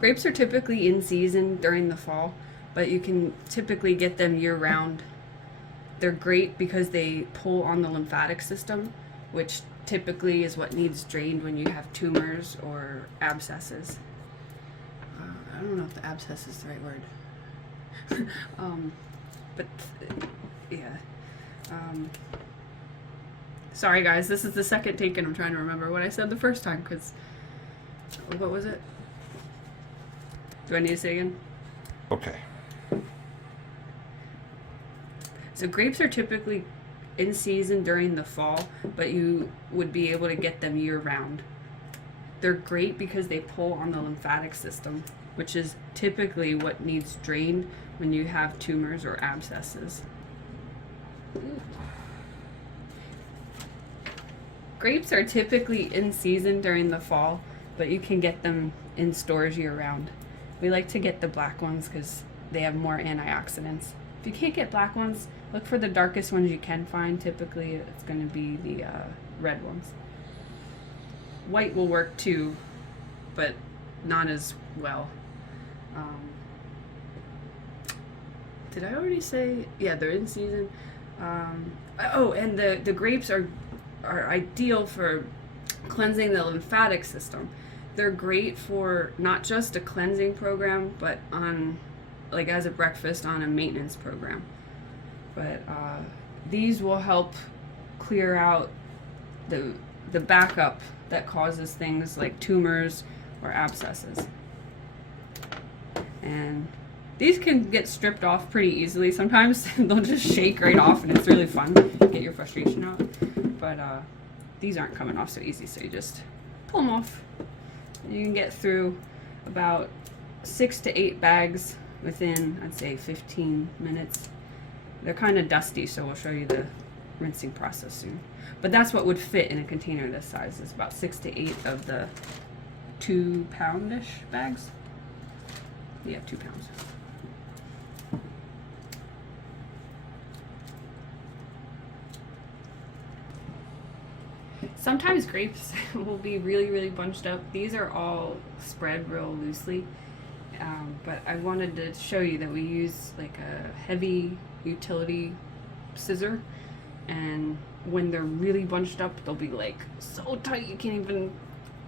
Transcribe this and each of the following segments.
Grapes are typically in season during the fall, but you can typically get them year round. They're great because they pull on the lymphatic system, which typically is what needs drained when you have tumors or abscesses. I don't know if the abscess is the right word. But yeah. Sorry guys, this is the second take and I'm trying to remember what I said the first time because what was it? Do I need to say again? Okay. So grapes are typically in season during the fall, but you would be able to get them year round. They're great because they pull on the lymphatic system, which is typically what needs drained when you have tumors or abscesses. Grapes are typically in season during the fall, but you can get them in stores year round. We like to get the black ones because they have more antioxidants. If you can't get black ones, look for the darkest ones you can find. Typically, it's going to be the red ones. White will work too, but not as well. Did I already say? Yeah, they're in season. Oh, and the grapes are ideal for cleansing the lymphatic system. They're great for not just a cleansing program, but on like as a breakfast on a maintenance program. But these will help clear out the backup that causes things like tumors or abscesses. And these can get stripped off pretty easily. Sometimes they'll just shake right off and it's really fun to get your frustration out. But these aren't coming off so easy, so you just pull them off. You can get through about 6 to 8 bags within, I'd say, 15 minutes. They're kind of dusty, so we'll show you the rinsing process soon. But that's what would fit in a container this size, is about 6 to 8 of the 2 pound-ish bags. Yeah, 2 pounds. Sometimes grapes will be really, really bunched up. These are all spread real loosely. But I wanted to show you that we use like a heavy utility scissor, and when they're really bunched up, they'll be like so tight you can't even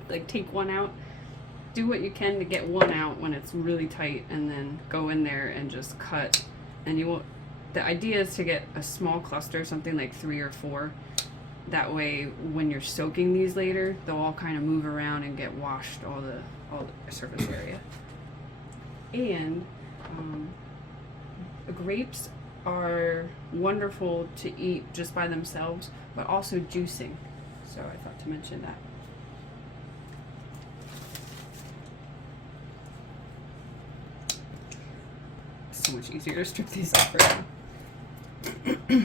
like take one out. Do what you can to get one out when it's really tight, and then go in there and just cut. And you won't. The idea is to get a small cluster, something like 3 or 4. That way, when you're soaking these later, they'll all kind of move around and get washed all the surface area. And grapes are wonderful to eat just by themselves, but also juicing. So I thought to mention that. It's so much easier to strip these off right now.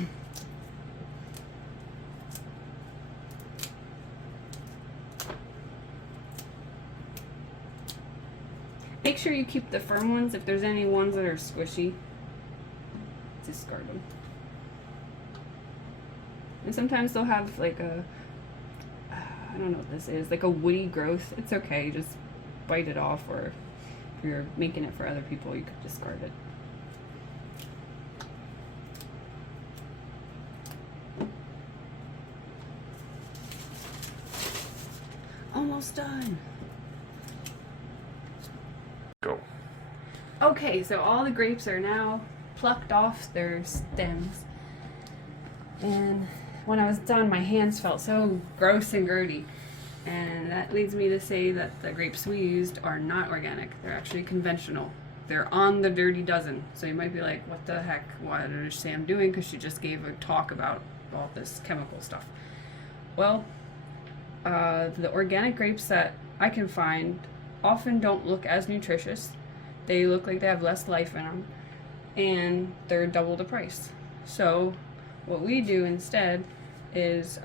Make sure you keep the firm ones. If there's any ones that are squishy, discard them. And sometimes they'll have like a, I don't know what this is, like a woody growth. It's okay, just bite it off, or if you're making it for other people, you could discard it. Almost done. Go. Okay, so all the grapes are now plucked off their stems. And when I was done, my hands felt so gross and dirty. And that leads me to say that the grapes we used are not organic. They're actually conventional. They're on the Dirty Dozen. So you might be like, what the heck? What is Sam doing? Because she just gave a talk about all this chemical stuff. Well, the organic grapes that I can find often don't look as nutritious. They look like they have less life in them, and they're double the price. So what we do instead is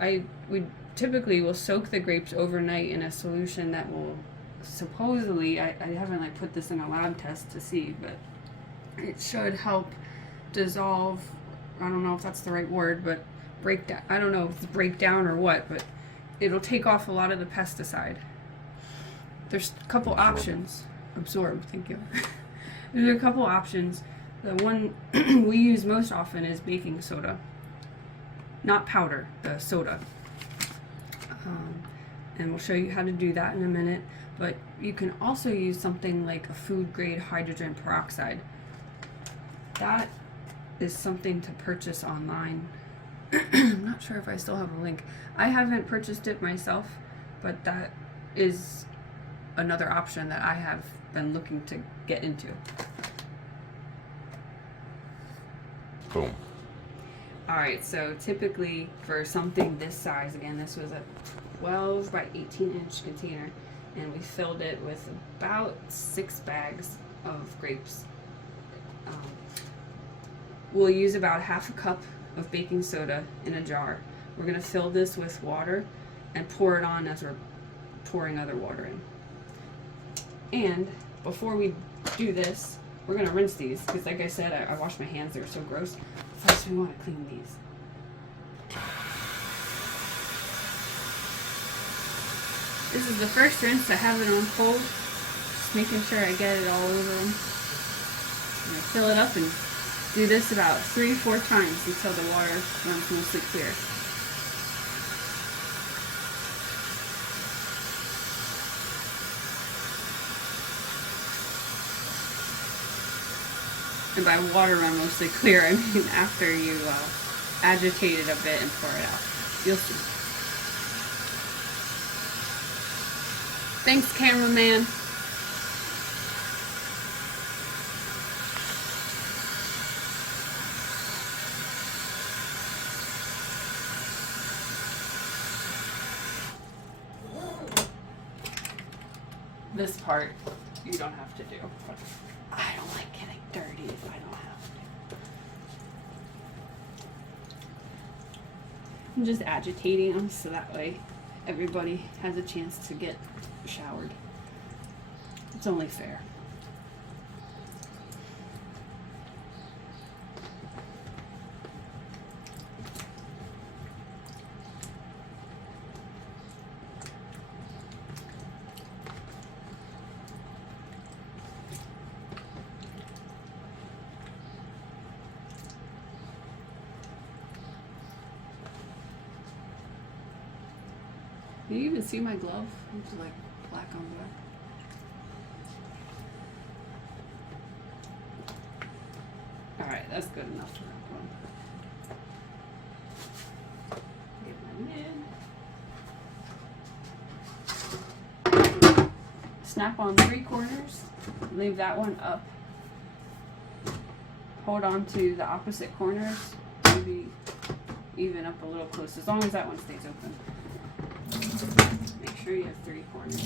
we typically will soak the grapes overnight in a solution that will supposedly, I haven't like put this in a lab test to see, but it should help dissolve, I don't know if that's the right word, but break down, I don't know if it's break down or what, but it'll take off a lot of the pesticide. There's a couple options. absorb. Thank you. There's a couple options. The one we use most often is baking soda, not powder, the soda. And we'll show you how to do that in a minute. But you can also use something like a food grade hydrogen peroxide. That is something to purchase online. I'm not sure if I still have a link. I haven't purchased it myself, but that is another option that I have been looking to get into. Boom. Alright, so typically for something this size, again, this was a 12 by 18-inch container, and we filled it with about 6 bags of grapes. We'll use about half a cup of baking soda in a jar. We're going to fill this with water and pour it on as we're pouring other water in. And before we do this, we're going to rinse these, because like I said, I washed my hands, they're so gross. First we want to clean these. This is the first rinse. I have it on cold, just making sure I get it all over them. I'm going to fill it up and do this about 3-4 times until the water runs mostly clear. And by water run mostly clear, I mean after you agitate it a bit and pour it out. You'll see. Thanks, cameraman. This part you don't have to do. I don't like getting dirty if I don't have to. I'm just agitating them so that way everybody has a chance to get showered. It's only fair. Do you even see my glove? It's like black on black. Alright, that's good enough to wrap on. Get my lid. Snap on 3 corners. Leave that one up. Hold on to the opposite corners. Maybe even up a little close, as long as that one stays open. Make sure you have 3 corners.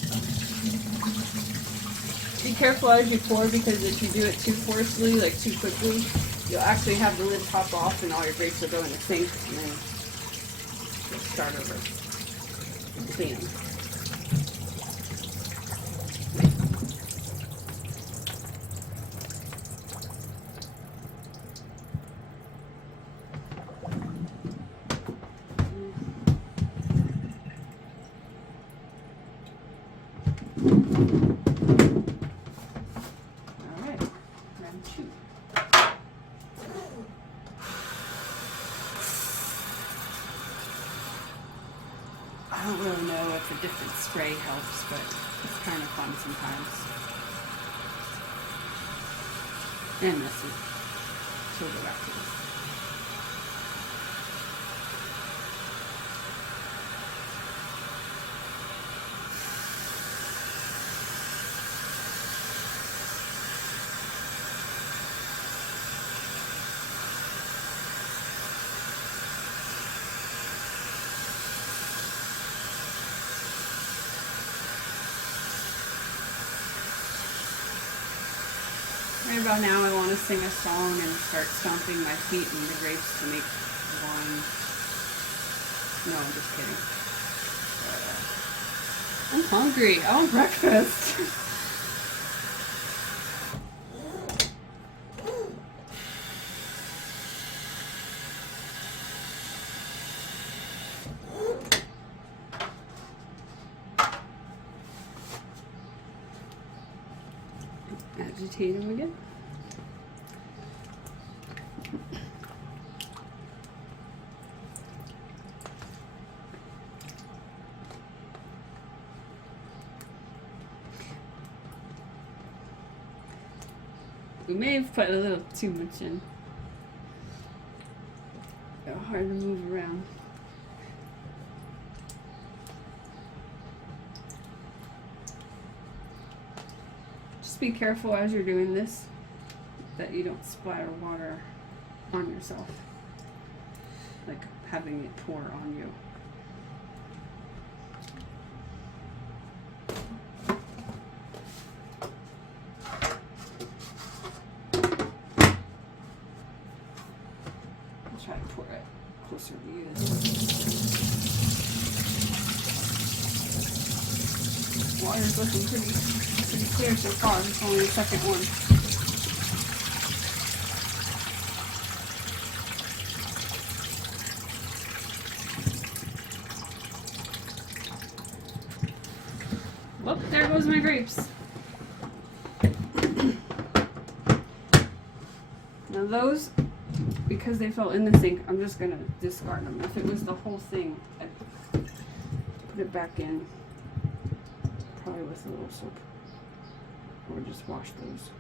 Be careful as you pour, because if you do it too forcefully, like too quickly, you'll actually have the lid pop off and all your grapes will go in the sink, and then you'll start over. Clean them. I don't really know if a different spray helps, but it's kind of fun sometimes. And messy. So we'll go back to this. Right about now I want to sing a song and start stomping my feet in the grapes to make wine. No, I'm just kidding. I'm hungry. I want breakfast. agitate them again. We may have put a little too much in. They're hard to move around. Just be careful as you're doing this that you don't splatter water on yourself, like having it pour on you. I'll try to pour it closer to you. Water's looking pretty clear so far. It's only the second one. Whoop, there goes my grapes. Now those, because they fell in the sink, I'm just gonna discard them. If it was the whole thing, I'd put it back in, probably with a little soap, or just wash those.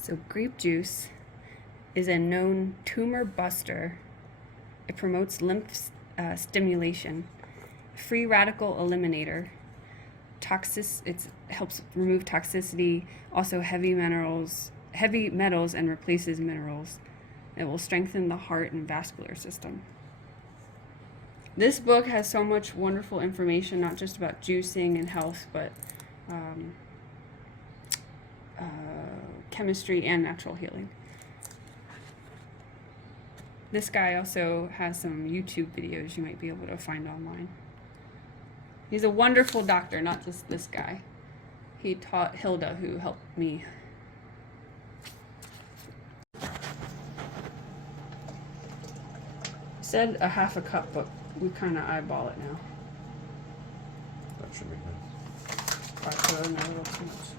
So grape juice is a known tumor buster. It promotes lymph stimulation, free radical eliminator, it helps remove toxicity, also heavy metals, and replaces minerals. It will strengthen the heart and vascular system. This book has so much wonderful information, not just about juicing and health, but chemistry and natural healing. This guy also has some YouTube videos you might be able to find online. He's a wonderful doctor, not just this guy. He taught Hilda, who helped me. Said a half a cup, but we kind of eyeball it now. That should be good. Probably a little too much.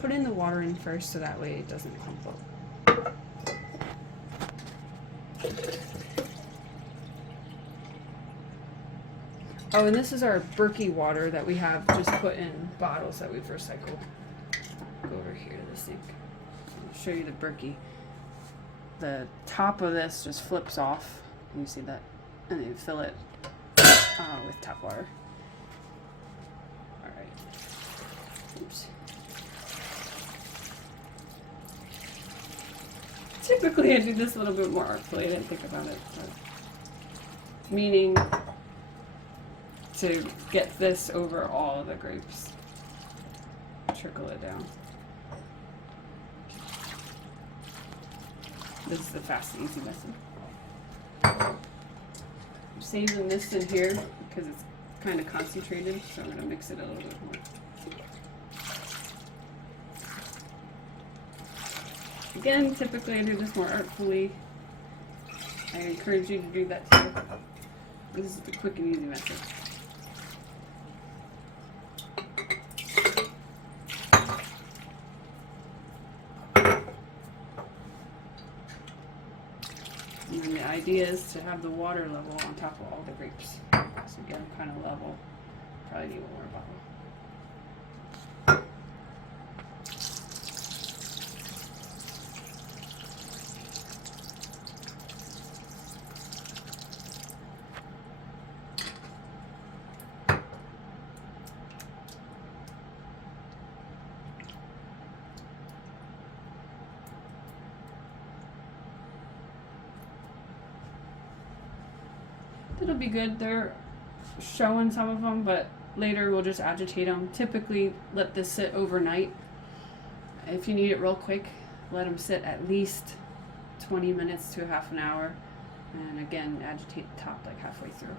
Put in the water in first so that way it doesn't clump up. Oh, and this is our Berkey water that we have just put in bottles that we've recycled. Go over here to the sink. I'll show you the Berkey. The top of this just flips off. You see that? And then you fill it with tap water. Alright. Oops. Typically I do this a little bit more artfully. I didn't think about it. But meaning to get this over all of the grapes. Trickle it down. This is the fast and easy method. I'm saving this in here because it's kind of concentrated, so I'm going to mix it a little bit more. Again, typically I do this more artfully. I encourage you to do that too. This is the quick and easy method. And then the idea is to have the water level on top of all the grapes. So get them kind of level. Probably need one more bottle. It'll be good. They're showing some of them, but later we'll just agitate them. Typically, let this sit overnight. If you need it real quick, let them sit at least 20 minutes to half an hour. And again, agitate the top like halfway through.